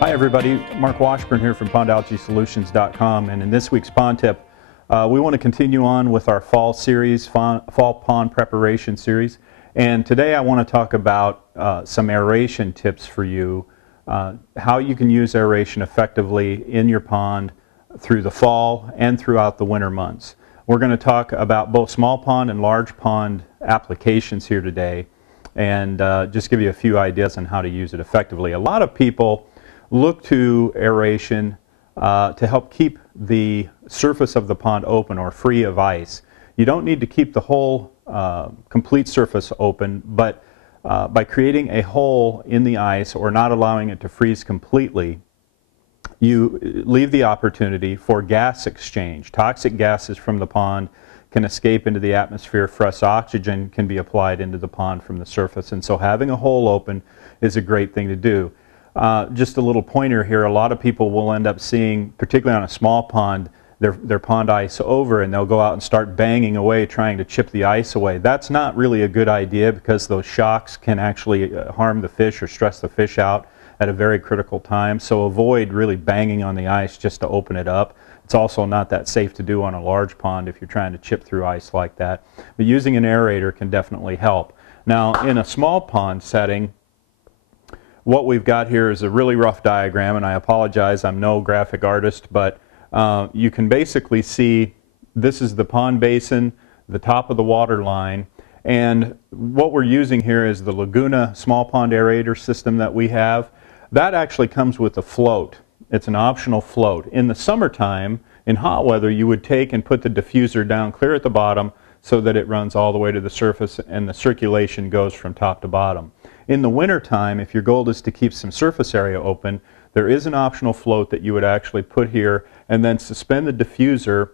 Hi everybody, Mark Washburn here from pondaeration.mp4, and in this week's pond tip we want to continue on with our fall series, fall pond preparation series, and today I want to talk about some aeration tips for you, how you can use aeration effectively in your pond through the fall and throughout the winter months. We're going to talk about both small pond and large pond applications here today, and just give you a few ideas on how to use it effectively. A lot of people look to aeration to help keep the surface of the pond open or free of ice. You don't need to keep the whole complete surface open, but by creating a hole in the ice or not allowing it to freeze completely, you leave the opportunity for gas exchange. Toxic gases from the pond can escape into the atmosphere. Fresh oxygen can be applied into the pond from the surface, and so having a hole open is a great thing to do. Just a little pointer here, a lot of people will end up seeing, particularly on a small pond, their pond ice over, and they'll go out and start banging away trying to chip the ice away. That's not really a good idea because those shocks can actually harm the fish or stress the fish out at a very critical time. So avoid really banging on the ice just to open it up. It's also not that safe to do on a large pond if you're trying to chip through ice like that. But using an aerator can definitely help. Now in a small pond setting, what we've got here is a really rough diagram, and I apologize, I'm no graphic artist, but you can basically see this is the pond basin, the top of the water line, and what we're using here is the Laguna small pond aerator system that we have. That actually comes with a float. It's an optional float. In the summertime, in hot weather, you would take and put the diffuser down clear at the bottom so that it runs all the way to the surface and the circulation goes from top to bottom. In the winter time, if your goal is to keep some surface area open, there is an optional float that you would actually put here and then suspend the diffuser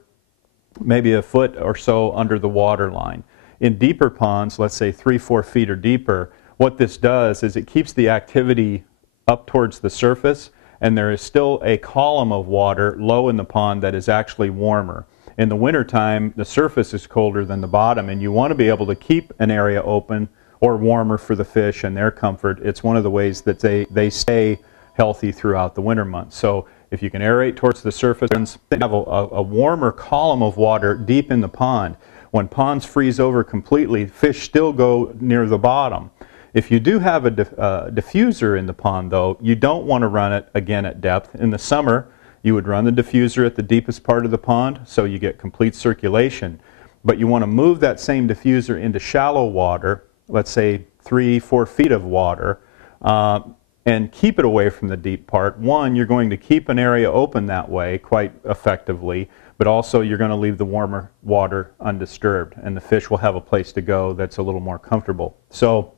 maybe a foot or so under the water line. In deeper ponds, let's say 3-4 feet or deeper, what this does is it keeps the activity up towards the surface, and there is still a column of water low in the pond that is actually warmer. In the winter time, the surface is colder than the bottom, and you want to be able to keep an area open or warmer for the fish and their comfort. It's one of the ways that they stay healthy throughout the winter months. So if you can aerate towards the surface and have a warmer column of water deep in the pond, when ponds freeze over completely, fish still go near the bottom. If you do have a diffuser in the pond, though, you don't want to run it again at depth. In the summer, you would run the diffuser at the deepest part of the pond so you get complete circulation. But you want to move that same diffuser into shallow water, let's say 3-4 feet of water, and keep it away from the deep part. One, you're going to keep an area open that way quite effectively, but also you're going to leave the warmer water undisturbed, and the fish will have a place to go that's a little more comfortable. So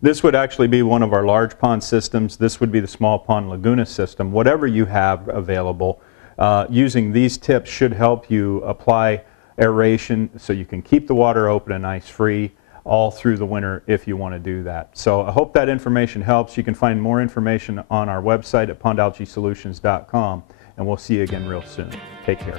this would actually be one of our large pond systems. This would be the small pond Laguna system. Whatever you have available, using these tips should help you apply aeration so you can keep the water open and ice free all through the winter if you want to do that. So I hope that information helps. You can find more information on our website at pondaeration.mp4, and we'll see you again real soon. Take care.